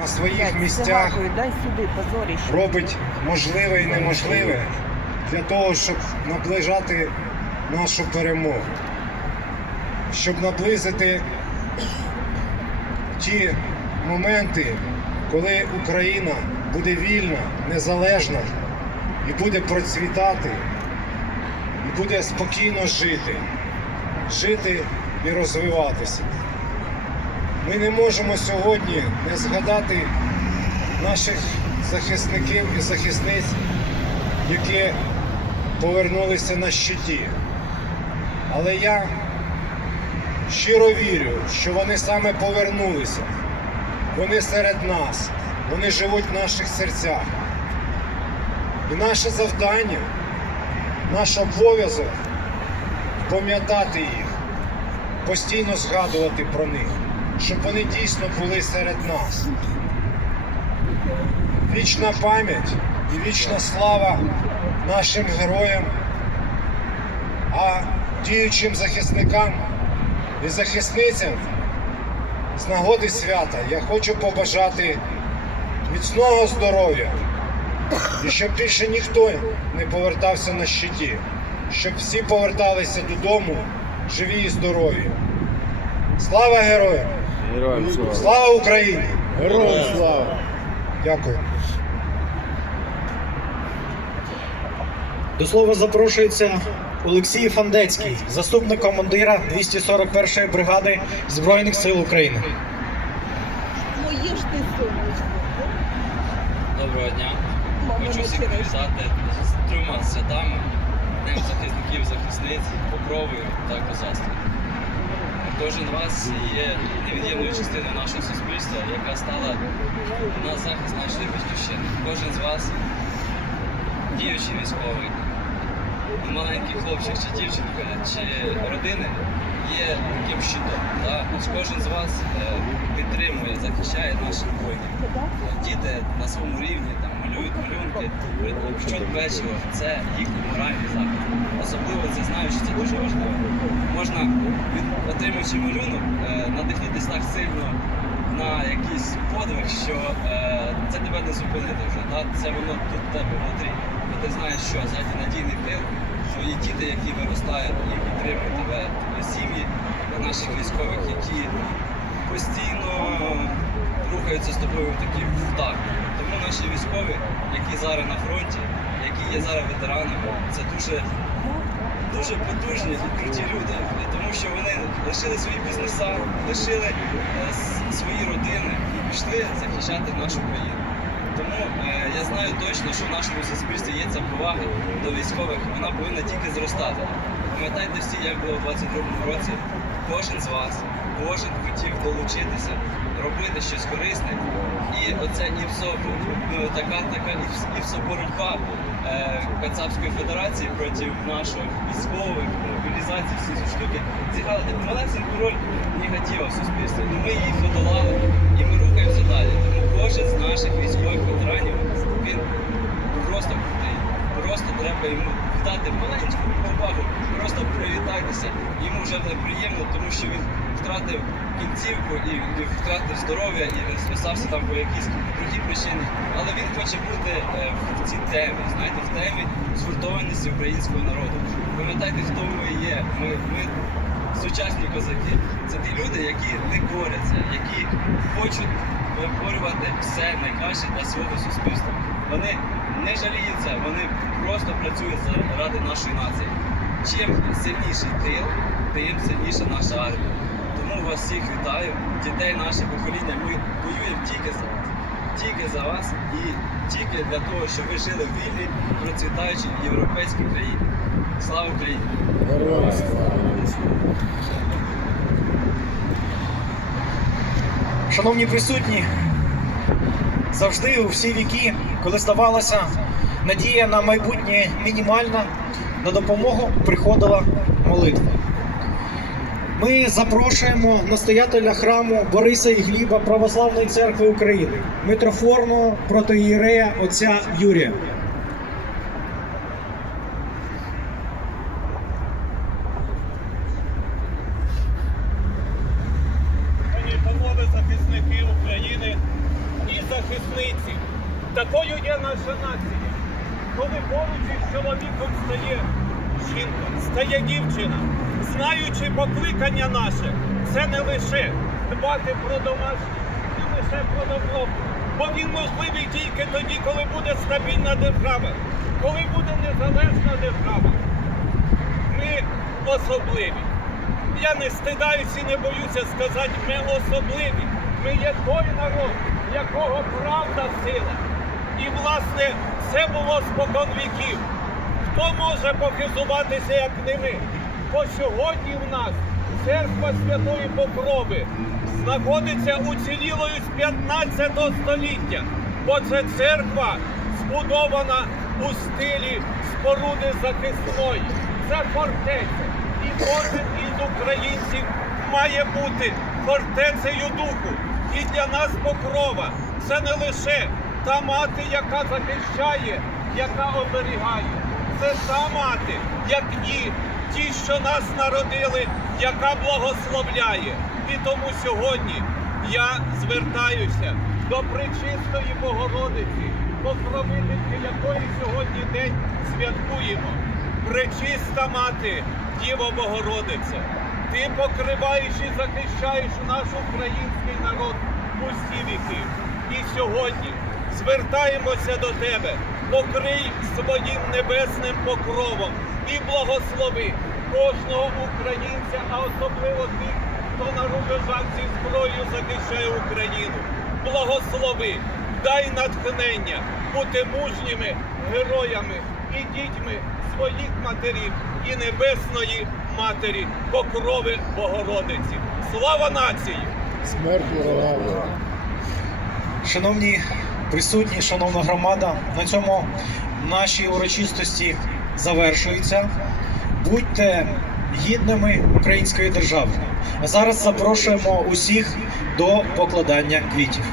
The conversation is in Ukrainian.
на своїх місцях робить можливе і неможливе для того, щоб наближати нашу перемогу, щоб наблизити ті моменти, коли Україна буде вільна, незалежна і буде процвітати, і буде спокійно жити, жити і розвиватися. Ми не можемо сьогодні не згадати наших захисників і захисниць, які повернулися на щиті. Але я щиро вірю, що вони саме повернулися. Вони серед нас, вони живуть в наших серцях. І наше завдання, наш обов'язок пам'ятати їх, постійно згадувати про них, щоб вони дійсно були серед нас. Вічна пам'ять і вічна слава нашим героям, а діючим захисникам і захисницям з нагоди свята я хочу побажати міцного здоров'я і щоб більше ніхто не повертався на щиті, щоб всі поверталися додому живі і здорові. Слава героям! Героям слава. Слава Україні! Героям слава. Дякую. До слова запрошується Олексій Фандецький, заступник командира 241-ї бригади Збройних сил України. Моє ж ти сонечко. Доброго дня. Хочу всіх привітати з трьома святами, Днем захисників захисниць, покровою та козацтва. Кожен вас є невід'ємною частиною нашого суспільства, яка стала на захист нашої батьківщини. Кожен з вас діючий військовий, маленький хлопчик чи дівчинка, чи родини є таким щитом. Ось Кожен з вас е, підтримує, захищає наших воїнів. Діти на своєму рівні там малюють малюнки, печуть печиво. Це їхній моральний захист. Особливо це знаю, що це дуже важливо. Можна, отримуючи малюнок, е, надихнутися так сильно на якийсь подвиг, що е, це тебе не зупинити вже. Да? Це воно тут тебе внутрі. І ти знаєш, що ззаді надійний тил, твої діти, які виростають і підтримують тебе, твої сім'ї, наших військових, які постійно рухаються з тобою в такі в так. Тому наші військові, які зараз на фронті, які є зараз ветеранами, це дуже, дуже потужні і круті люди. Тому що вони лишили свої бізнеса, лишили е, свої родини і пішли захищати нашу країну. Тому е, я знаю точно, що в нашому суспільстві є ця повага до військових, вона повинна тільки зростати. Пам'ятайте всі, як було в 22-му році. Кожен з вас, кожен хотів долучитися, робити щось корисне. І оця ІПСО, ну, така, така ІПСО боротьба е, Кацапської Федерації проти наших військових, мобілізації, всі ці штуки зіграли таку малесеньку роль негатива в суспільстві. Ми їх подолали і ми рухаємося далі. Кожен з наших військових ветеранів він просто крутий. Просто треба йому дати маленьку повагу, просто привітатися. Йому вже буде приємно, тому що він втратив кінцівку і, і втратив здоров'я і розписався там по якійсь крутій причині. Але він хоче бути е, в цій темі, знаєте, в темі згуртованості українського народу. Пам'ятайте, хто ми є. Ми, ми сучасні козаки. Це ті люди, які не коряться, які хочуть виборювати все найкраще для свого суспільства. Вони не жаліються, вони просто працюють заради нашої нації. Чим сильніший тил, тим сильніша наша армія. Тому вас всіх вітаю, дітей наше покоління. Ми воюємо тільки за вас, тільки за вас і тільки для того, щоб ви жили в вільній, процвітаючій європейській країні. Слава Україні! Героям слава. Шановні присутні, завжди у всі віки, коли здавалося, надія на майбутнє мінімальна, на допомогу приходила молитва. Ми запрошуємо настоятеля храму Бориса і Гліба Православної церкви України, митрофорного протоієрея отця Юрія. Пані і панове захисники України і захисниці. Такою є наша нація. Коли поруч із чоловіком стає жінка, стає дівчина, знаючи покликання наше, це не лише дбати про домашнє, не лише про добро, бо він можливий тільки тоді, коли буде стабільна держава, коли буде незалежна держава. Ми особливі. Я не стидаюся і не боюся сказати, ми особливі. Ми є той народ, якого правда сила. І власне це було спокон віків. Хто може похизуватися, як не ми? Бо сьогодні в нас церква Святої Покрови знаходиться уцілілою з 15 століття, бо це церква збудована у стилі споруди захисної. Це фортеця. І кожен із українців має бути фортецею духу. І для нас покрова це не лише та мати, яка захищає, яка оберігає. Це та мати, як і ті, що нас народили, яка благословляє. І тому сьогодні я звертаюся до пречистої Богородиці, покровительки якої сьогодні день святкуємо. Пречиста мати, Діво Богородице, ти покриваєш і захищаєш наш український народ усі віки. І сьогодні звертаємося до тебе, покрий своїм небесним покровом і благослови кожного українця, а особливо тих, хто на рубежах зі зброєю захищає Україну. Благослови, дай натхнення бути мужніми героями і дітьми своїх матерів і небесної матері, покрови Богородиці. Слава нації! Смерть ворогам. Шановні присутні, шановна громада, на цьому наші урочистості завершуються. Будьте гідними української держави. А зараз запрошуємо усіх до покладання квітів.